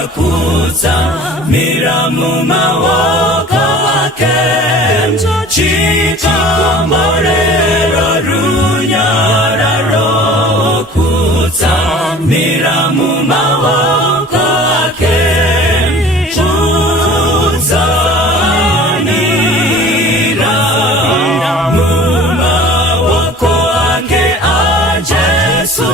wakutsamira mumawoko ake chikomborero runyararo wakutsamira mumawoko ake kutsamira mumawoko ake a Jesu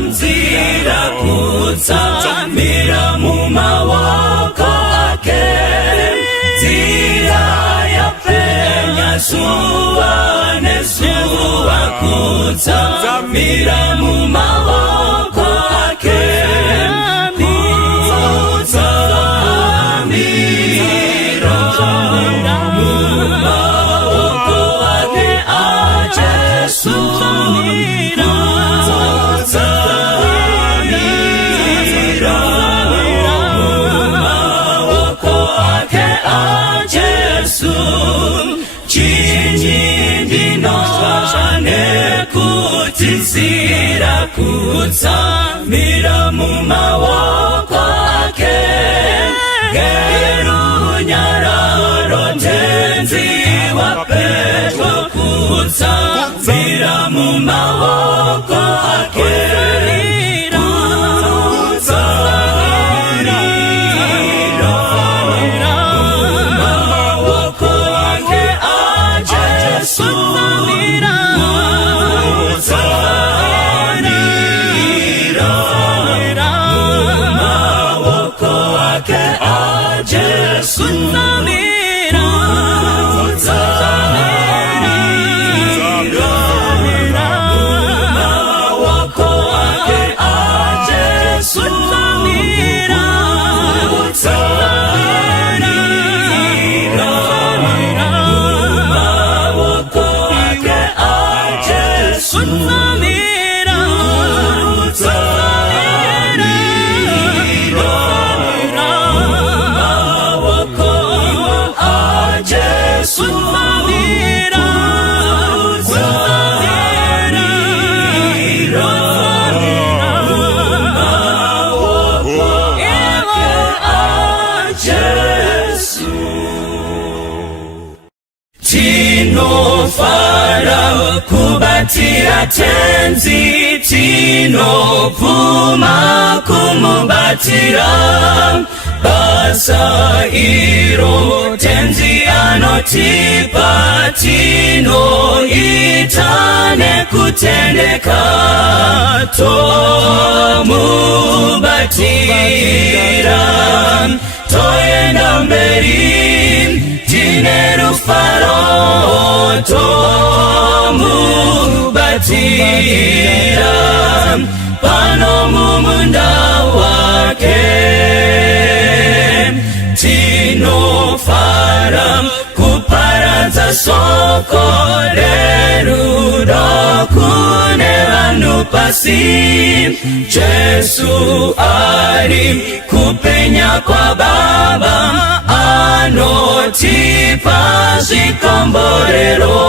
mzira kutsamira mumawoko ake nzira yapenya zuwa nezuwa kutsamira mumawoko ake kutsamira mumawoko ake a Jesu nzira kutsamira mumawoko ake gerunyararo ntenzi wapetwa kutsamira mumawoko ake mumawoko ake a Jesu kubatira tenzi tinovuma kumubatira basa iro tenzi anotipa tinoitane kutendeka tomubatira toyenda mberi tinerufaro tomubatira pano mumunda wake tinofara kuparadza soko rerudo kune vanhu pasi Jesu ari kupenya kwa Baba anotipa zvikomborero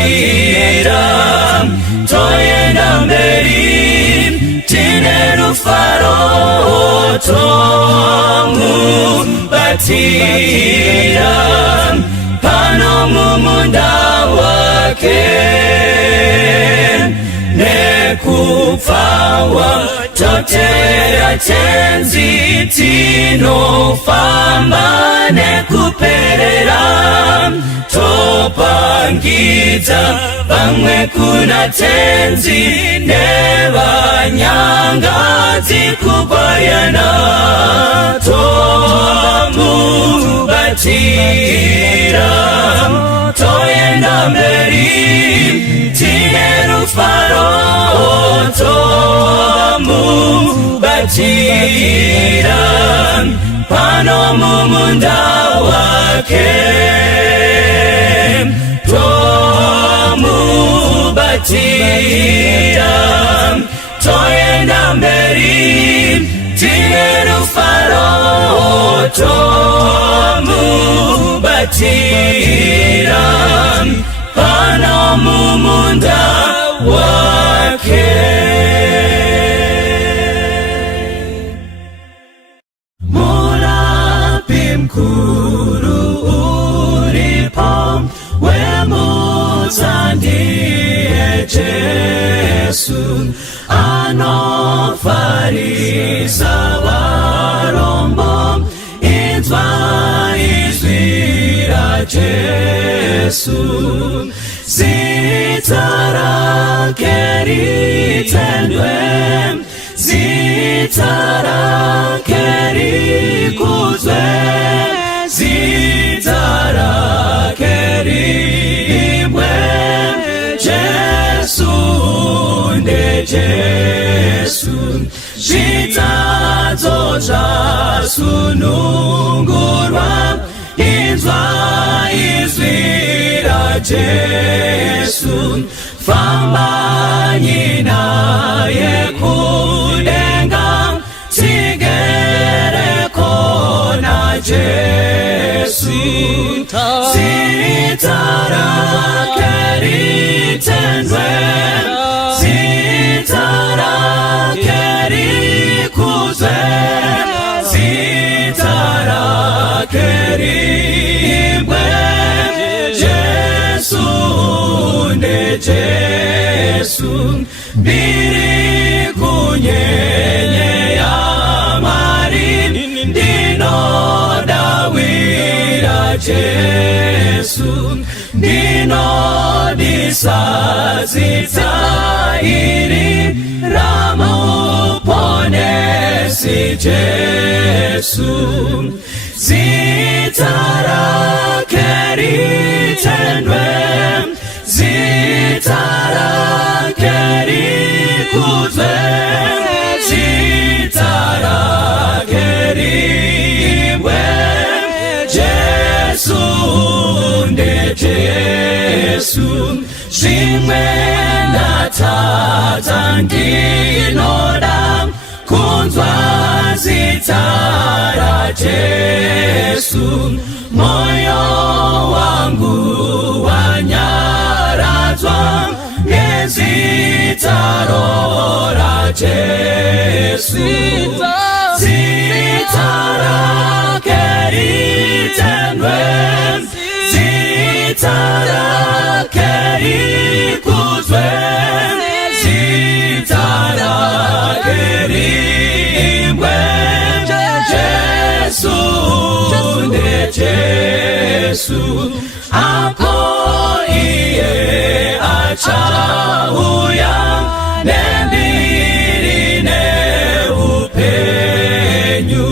tomubatira toyenda mberi tine rufaro tomubatira pano mumunda wake nekupfawa totera tenzi tinofamba nekuperera topangidza vamwe kuna tenzi nevanyangadzi kubayana tomubatira toyenda mberi tine rufaro tomubatira pano mumunda wake tomubatira toyenda mberi tinenufaro tomubatira pano mumunda wake. Murapi mkuru ulipo wemutandie Jesu anofarisa varombo inzwa izwira Jesu zitara keritendwe zitara kerikuzwe zitara kerimwe Jesu nde Jesu zitazo zasunungurwa inzwa izwira Jesu fambanyi naye kudenga tigereko na Jesu zitara keritendwe zitara kerikuzwe zitara kerimwe Jesu nde Jesu biri kunyenye ya mari ndino dawira Jesu ndino disazitairi ramuponesi Jesu zitara keritendwe zitara kerikuzwe zitara kerimwe Jesu nde Jesu zimwe natata ndinoda kunzwa zitara Jesu moyo wangu wanyarazwa ngezitarora Jesu zitara keritendwe zitara kerikuzwe zitara kerimwe Jesu nde Jesu ako iye achahuya nembirine upenyu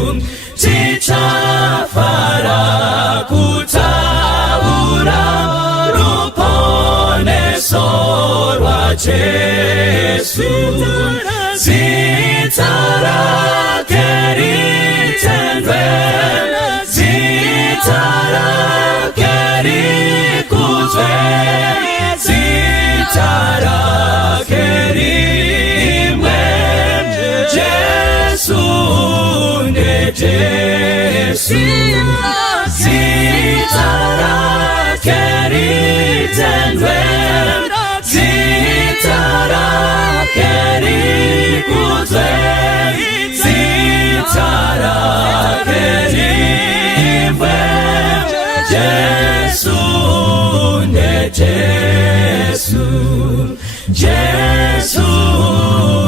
tichafara kutaura ruponesorwa Jesu zitara keritendwe zitara kerikuzwe zitara kerimwe Jesu nde Jesu zitara keritendwe zitara kerikuzwe zitara kerimwe Jesu nde Jesu Jesu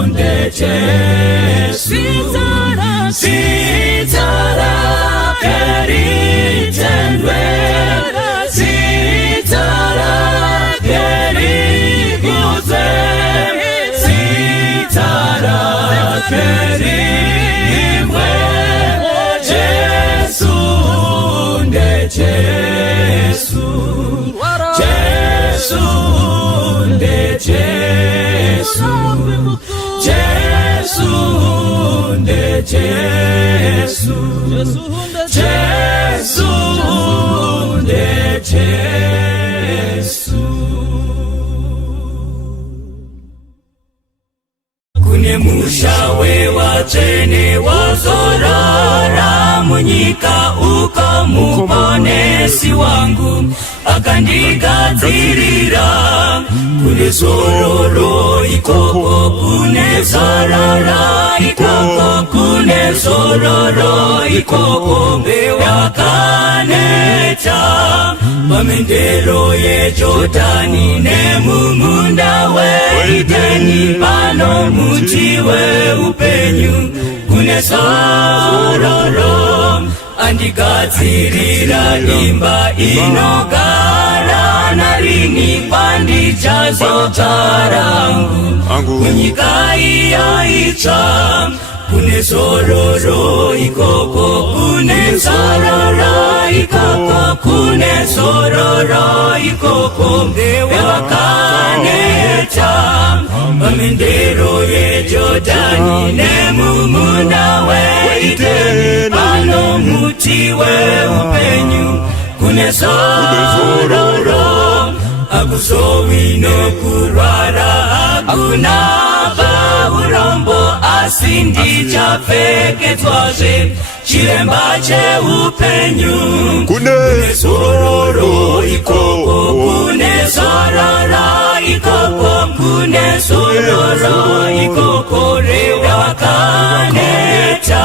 nde Jesu zitara keritendwe zitara kerikuzwe zitara kerimwe Jesu nde Jesu Jesu nde Jesu Jesu nde Jesu Jesu nde Jesu kune muponesi wangu akandigadzirira kune zororo ikoko kune zarara ikoko kune zororo ikoko yakaneta pamendero yeJordani nemumunda weEdeni pano muti weupenyu kune zororo andigadzirira imba inogara narini pandichazogara kunyika iya itsva kune zororo ikoko kune zarara ikoko kune zororo ikoko yakaneta pamendero yeJordani nemumunda weEdeni pano muti weupenyu kune zororo akuzowi nokurwara hakuna paurombo asi ndichapfekedzwazve chiremba cheupenyu kune zororo ikoko kune zarara ikoko kune zororo ikoko yakaneta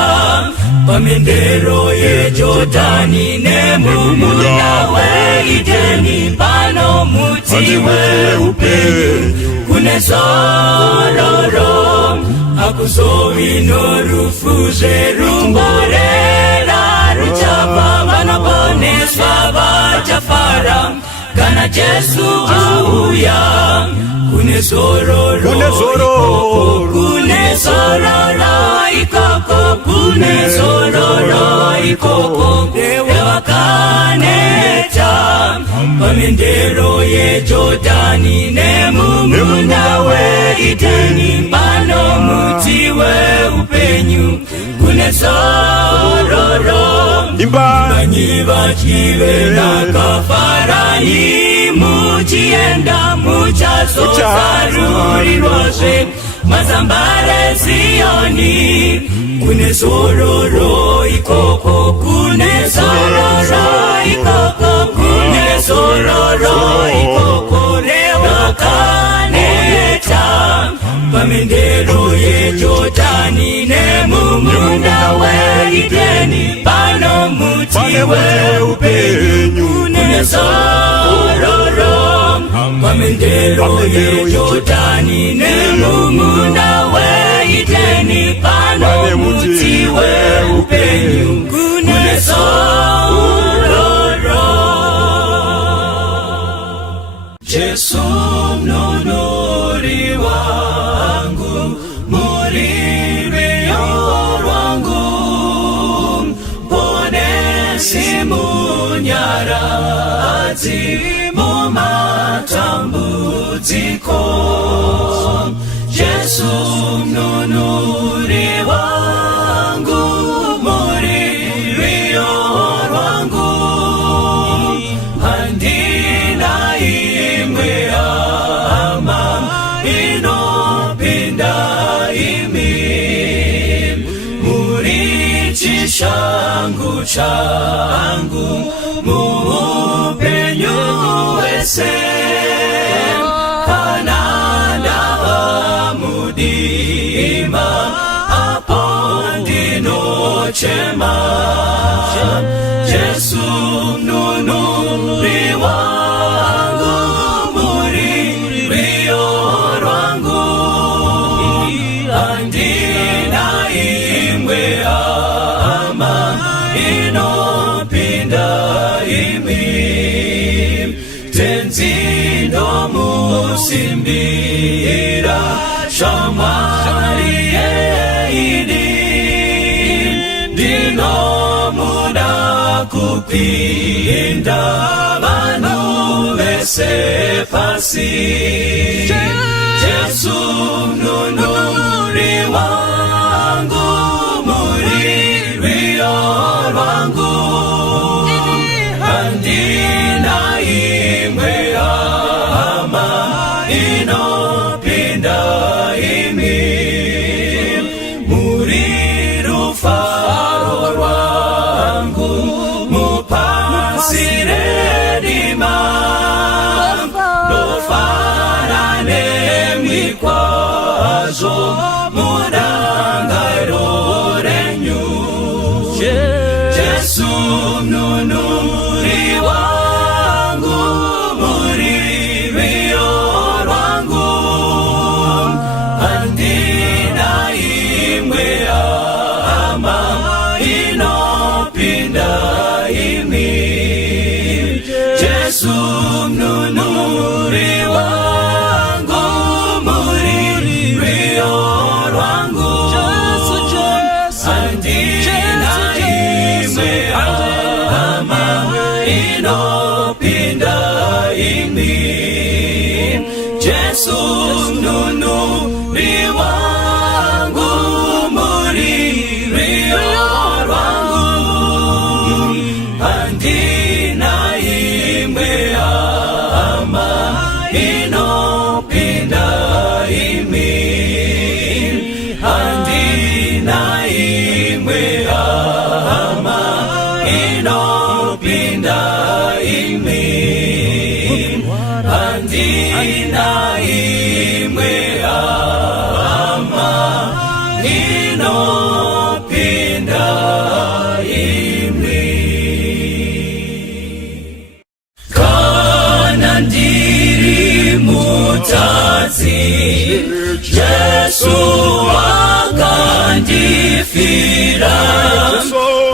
pamendero yeJordani nemumunda weEdeni pano muti weupenyu kune zororo akuzowi norufuzve rumborera ruchapa vanoponeswa vachafara kana Jesu auya kune zororo ikoko kune zarara ikoko kune zororo ikoko yakaneta pamendero yeJordani nemumunda weEdeni pano muti weupenyu kune zororo imbanyi vachive nakafarai muchienda muchazozarurirwazve mazambare Zioni kune zororo ikoko kune zarara ikoko kune zororo ikoko yakaneta pamendero yeJordani nemumunda weEdeni pano muti weupenyu kune zororo pamendero yeJordani nemumunda weEdeni pano muti weupenyu kune zororo. Jesu mnunuri wangu muririro wangu ponesi munyaradzi mumatambudziko Jesu mnunuri wangu muririro wangu handina imwe hama inopinda imi muri chishangu changu muupenyu wese kana ndava mudima apo ndinochema Jesu mnunuri wangu muririro wangu handina imwe hama inopinda imi tenzindo musimbira shamwari yeini ndinomuda kupinda vanhu vese pasi Jesu mnunuri wangu muririro wangu handina imwe hama inopinda imi muri rufaro rwangu Yesu mnunuri wangu, mulilio lwangu, andina imwe ama inopinda imi, andina imwe ama inopinda imi, andina imwe ama inopinda imi. Kana ndiri mutazi, Yesu akandifira,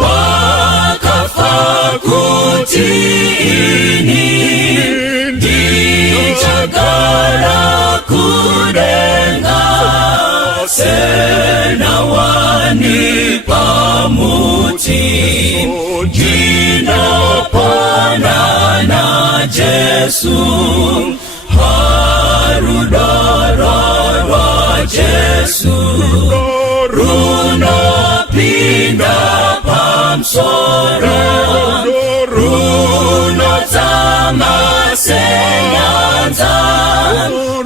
wakafa kutini, ndichagala kudenga, sena wanipa muti, jinopona na Yesu, harudororwa Yesu, runopinda pamsoro, runotamasenyanza,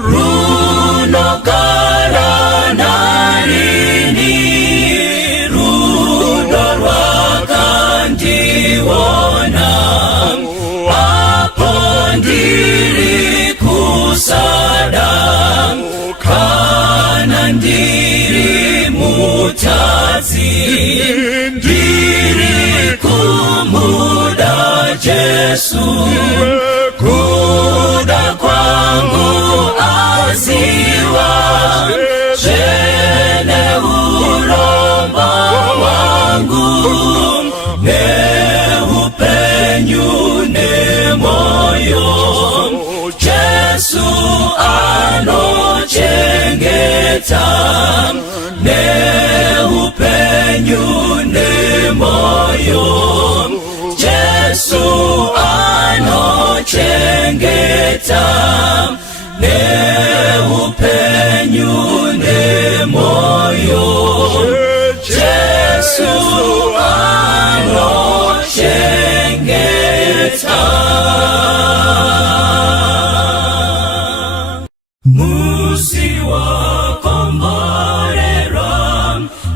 runogara narini, rudorwakandiwona, apondiri kusada, kana ndiri mutazi, ndiri kumuda Yesu, kuda kwangu aziwa, jene uromba wangu, ne upenyu ne moyo, Yesu anochengeta, ne upenyu ne moyo, Yesu anochengeta, ne upenyu ne moyo, Yesu anochengeta. Musi wakomborera,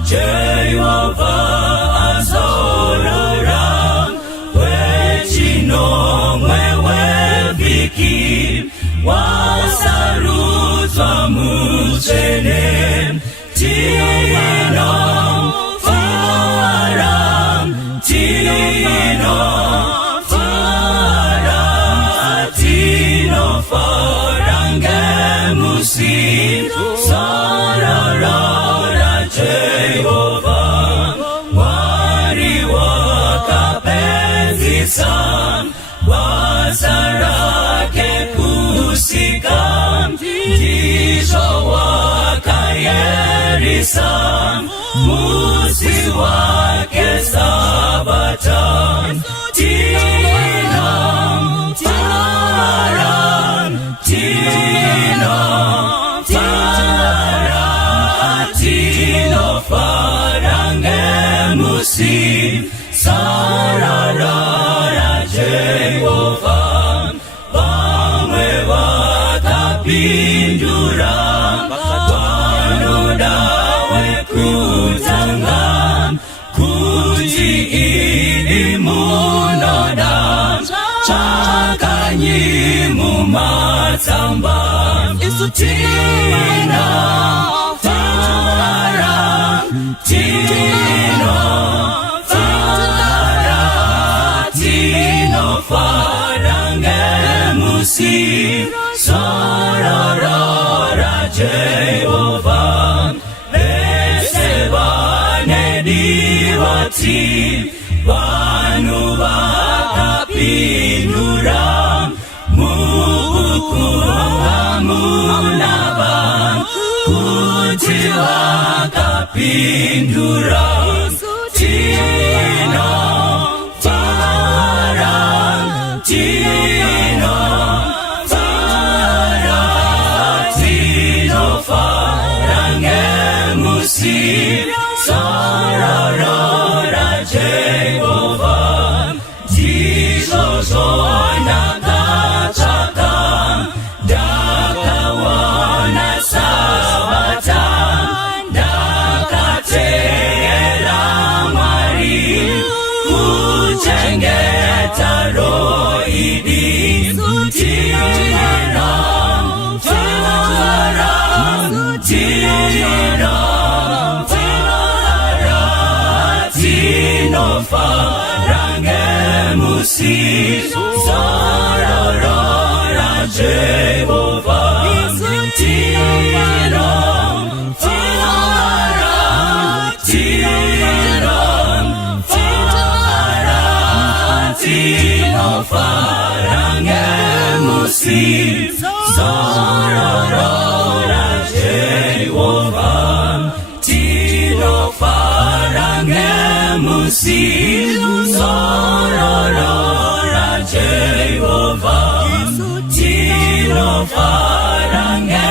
Jehova azorora, wechino mwewe viki, wasaruzwa mutene, tino fara, tino fara, tino fara, ngemusi sararara Jehova, wari wakapenzisa, wazarake kusika, ndisho wakayerisa, musi wake sabata, tino fara, tino fara, tino fara, ngemusi sararara Jehova, bamwe wakapindura, wanodawe kutanga, kuti ini munoda, chakanyimu matsamba, tino fara, tino fara, tino fara, ngemusi sararara Jehova, besebane diwati, vanu vakapindura, mukungamunaba, kuti wakapindura, tino fara, tino fara, Sororora Jehovah Tino Farange Musim Sororora Jehovah Tino Farange Musim Sororora Jehovah Tino Farange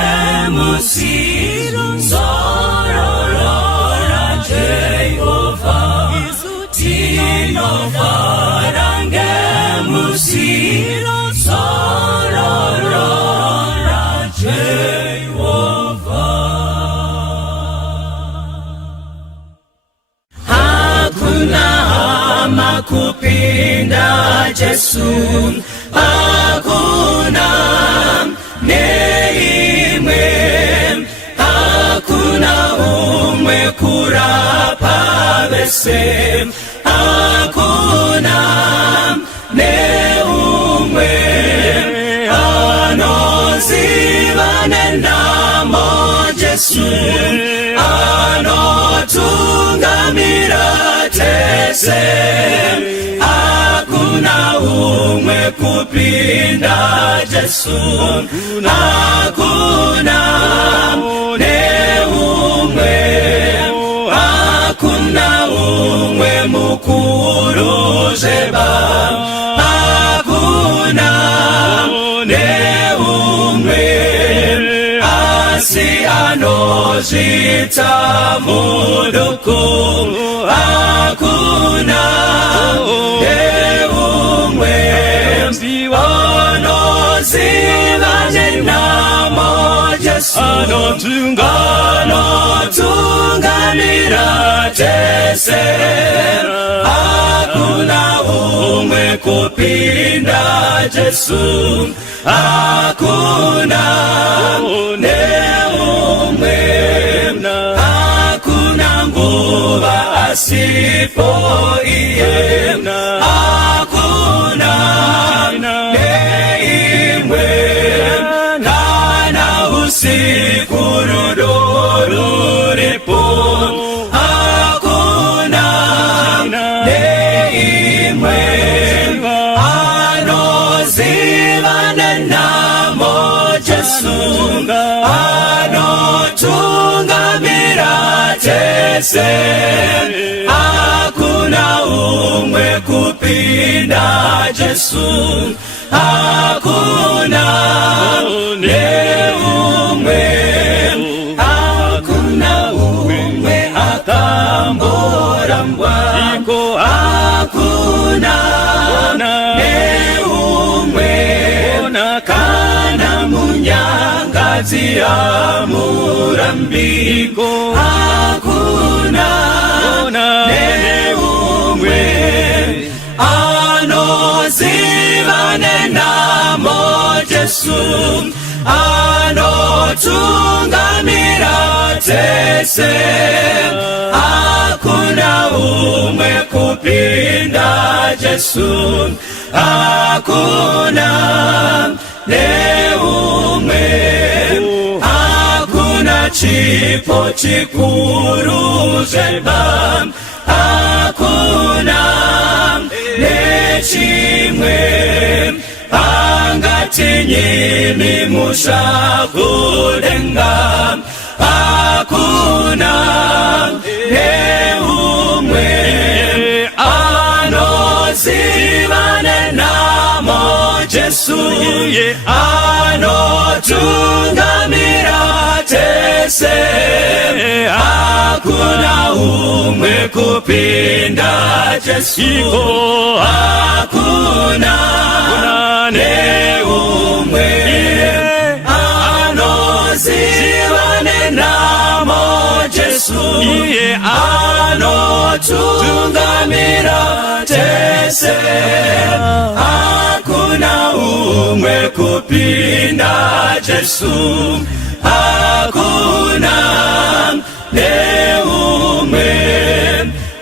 Musim Sororora Jehovah Tino Farange Musim Sororora Jehovah. Hakuna makupinda Jesu, hakuna neimwe, hakuna umwe kurapa bese, hakuna neumwe anozivane namo Jesu, anotungamira tese, hakuna umwe kupinda Jesu, hakuna neumwe, hakuna umwe mukuru zeba, hakuna neumwe asi anozita muduku, hakuna neumwe anozivane namo Jesu, anotunganira tese, hakuna umwe kupinda Jesu, hakuna neumwe, hakuna nguva asipo iye, hakuna neimwe, kana usiku rudoripo, hakuna neimwe anozivane namo Jesu, anotungamira tese, hakuna umwe kupinda Jesu, hakuna neumwe, hakuna umwe akamborambwa, hakuna neumwe kana munyangazi amurambiko, hakuna neumwe anozivane namo Jesu, anotungamira tese, hakuna umwe kupinda Jesu, hakuna neumwe, hakuna chipo chikuru zeba, hakuna nechimwe angati nyini mushakudenga, hakuna neumwe anozivane namo Jesu, anotungamira tese, hakuna umwe kupinda Jesu, hakuna neumwe anozivane namo Jesu, anotungamira tese, hakuna umwe kupinda Jesu, hakuna neumwe,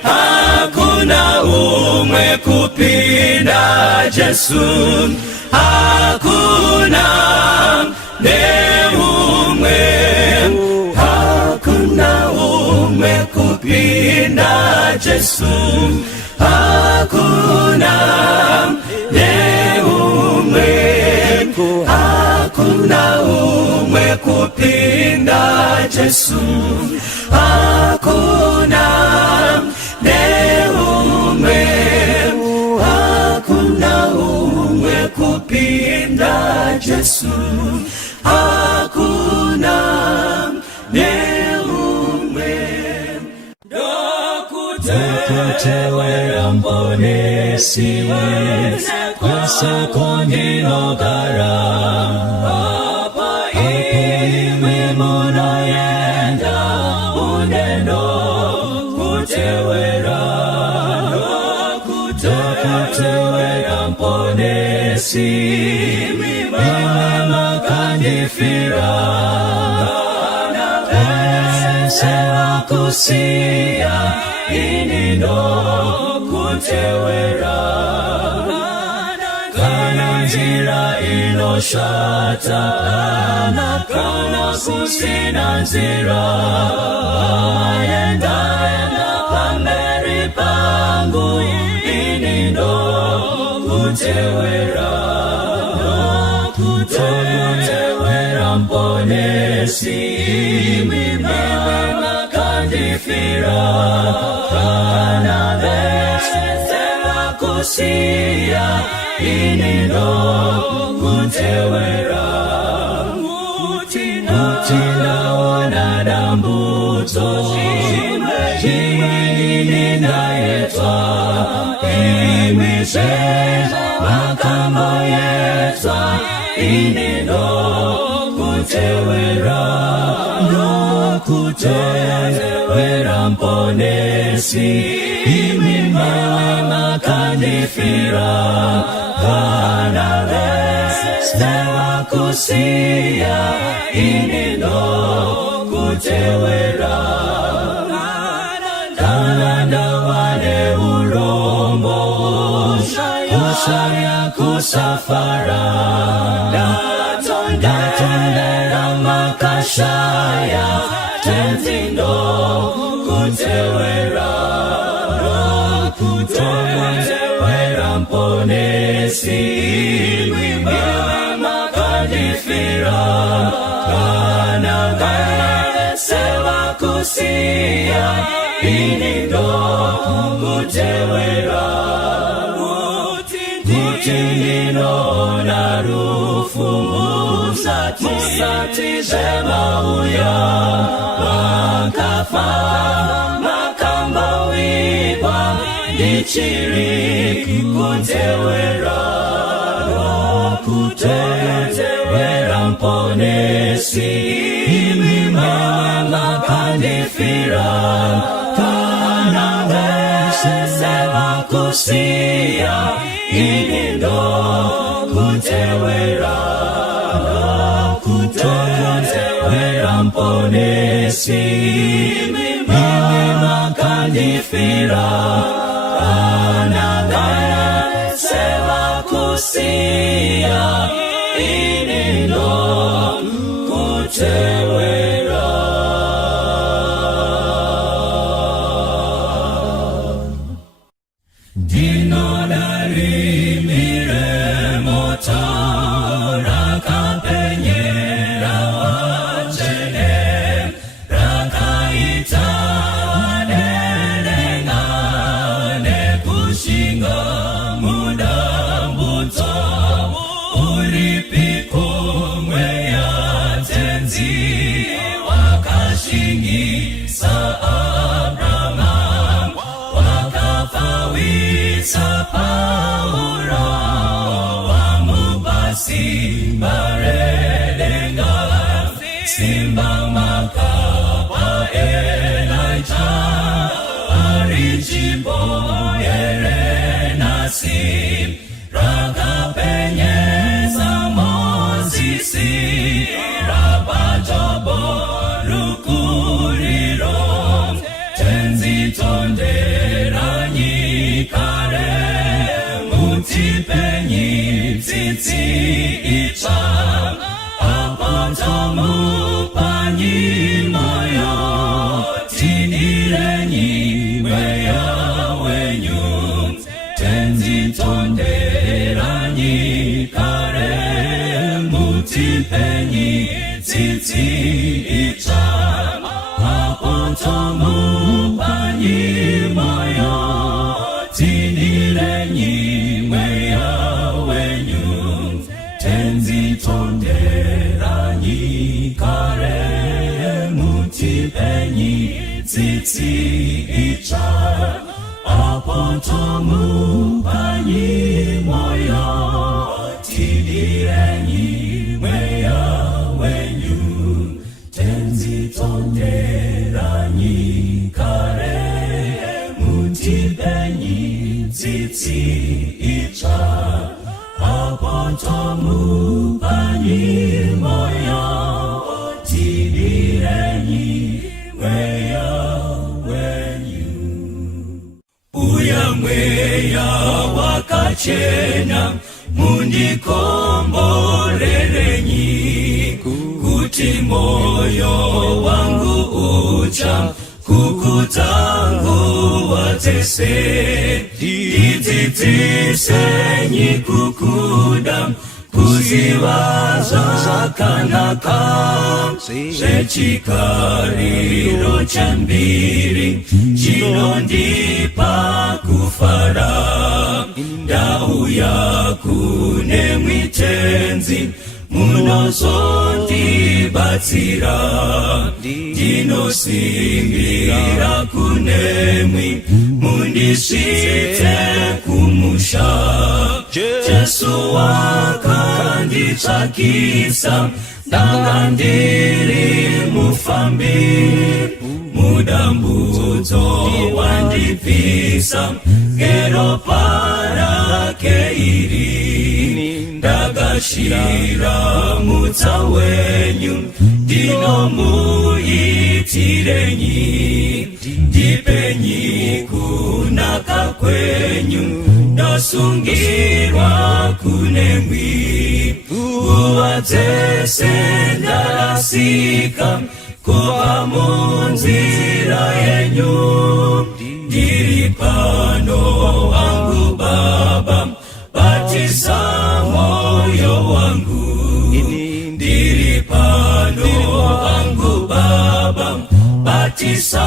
hakuna umwe kupinda Yesu, hakuna umwe, hakuna umwe kupinda Yesu, hakuna umwe, hakuna umwe kupinda Yesu, hakuna umwe, hakuna umwe kupinda Yesu, hakuna umwe. Dokutewera mbonesi kwasa kondino gara apa ime mona yenda unendo kutewera dokutewera mbonesi mima kandifira sewa kusia inindo kutewera kana njira inoshata kana kusina njira ayenda pamberi pangu inindo kutewera kutewera mponesi mima kandifira kana sewa kusia inindo kutewera mutina wanadambuzo jimeni nayetwa imise makamba yetwa inindo kutewera kutewera mponesi imima kandifira kana sewa kusia inindo kutewera kana wane urombo kusaya kusafara datondera makashaya tenzindo kutewera kutewera mponesi mima kandifira kana sewa kusia inindo kutewera mutinino narufu musati zemauya wakafa makamba wibwa ndichiri kutewera kutewera mponesi mima kandifira kana sewa kusia inindo kutewera kutewera mponesi mima kandifira kana sewa kusia inindo kutewera. Dino dari mire motor akapenyera wachene rakaita denengane kushinga muda mbuto ulipiko mweya tenzi wakashingi sa Abraham wakafawisa Paula wamubasi baredenga simba makapa Elijah arijibo yerenasim rakapenyeza Mozisi rabajobo rukuriro tenzi tondera nyika tsitsi icha apotomu panyi moyo tinirenyi weya wenyu tenzi tonderanyi kare mutipenyi tsitsi icha apotomu panyi moyo tinirenyi weya wenyu tenzi tonderanyi kare mutipenyi tsitsi icha apotomu panyi moyo tinirenyi weya wenyu tenzi tonderanyi kare mutipenyi tsitsi icha apotomu panyi moyo tinirenyi weya wenyu uyamweya wakachena mundikombolerenyi kuti moyo wangu ucha kukutangu watese diditisenyi kukuda kuziwaza kanaka sechikariro chambiri chinondipa kufara ndauya kune mwitenzi munozondibatsira ndinosimbira kunemwi mundisvitse kumusha Jesu wakanditsvakisa ndanga ndiri mufambi mudambudzo wandibvisa ngeropa rake iri ndagashira mutsa wenyu ndinomuitirenyi ndipenyi kunaka kwenyu ndosungirwa kunemwi nguva dzese ndarasika kubva munzira yenyu ndiri pano wangu Baba batisa moyo wangu ndiri pano wangu Baba batisa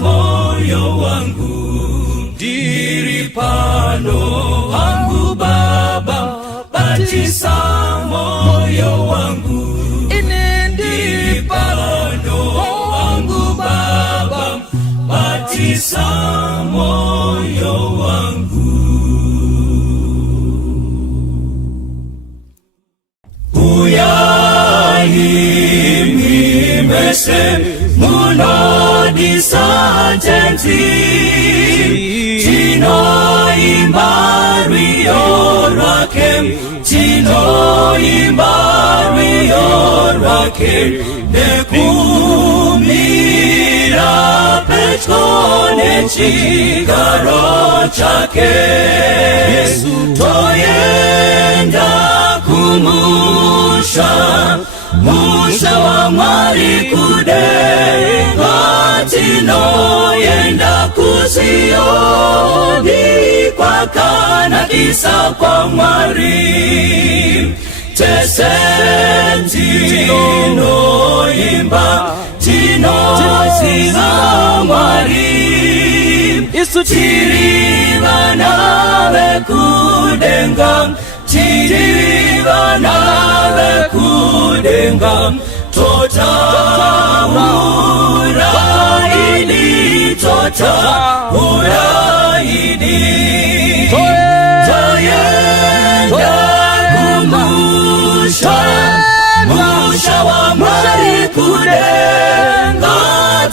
moyo wangu ndiri pano wangu Baba batisa moyo wangu ndiri pano wangu Baba batisa moyo wangu uyayimimese munodisatenzi tinoimba rwiyo rwake tinoimba rwiyo rwake nekumira pedyo nechigaro chake Yesu toyenda kumusha musha wa Mwari kudenga tinoyenda kuzioni kwakanakisa kwa Mwari tese tinoimba tinoziva Mwari tiri vana vekudenga tiri vana vekudenga totaura ini toyenda kumusha musha wa Mwari kudenga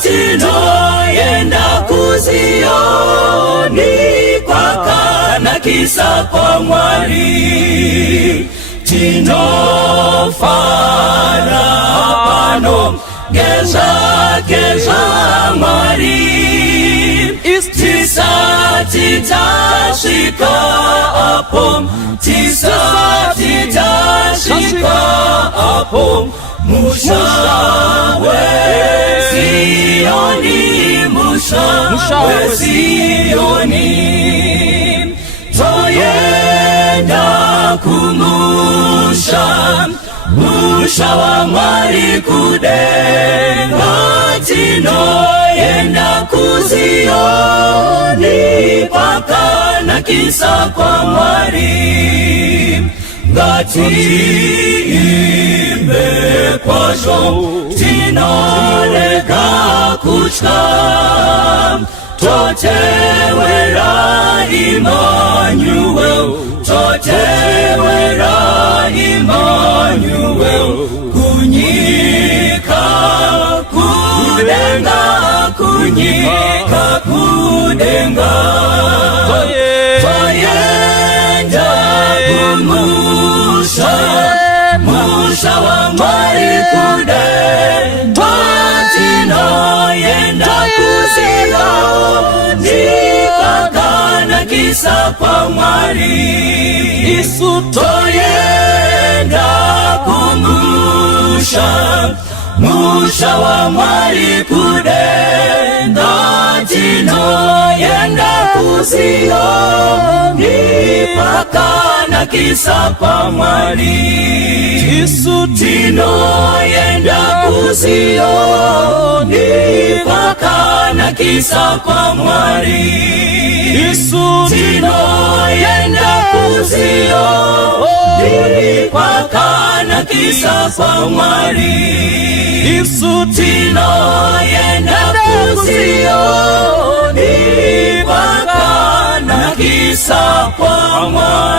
tinoyenda kuzioni kwakanakisa kwa Mwari tinofara pano ngezvake zvaMwari tisa titashika hapo, tisa titashika hapo, mushawe Sioni, mushawe Sioni, toyenda kumusha, musha wa mwari kudenga tino, yenda kuzioni paka na kisa kwa mwari, ngati imbe kwasho tino lega kuchka, totewera Emmanuel, totewera Emmanuel, kunyika kudenga, kunyika kudenga, toyenda kumusha, musha wa mwari kudenga tino, yenda kuzioni paka na kisa kwa mwari, toyenda kumusha, musha wa mwari kudenga tino, yenda kuzioni paka na kisa kwa mwari, tino yenda kuzioni paka na kisa kwa mwari, tino yenda kuzioni paka na kisa kwa mwari, tino yenda kuzioni paka na kisa kwa mwari.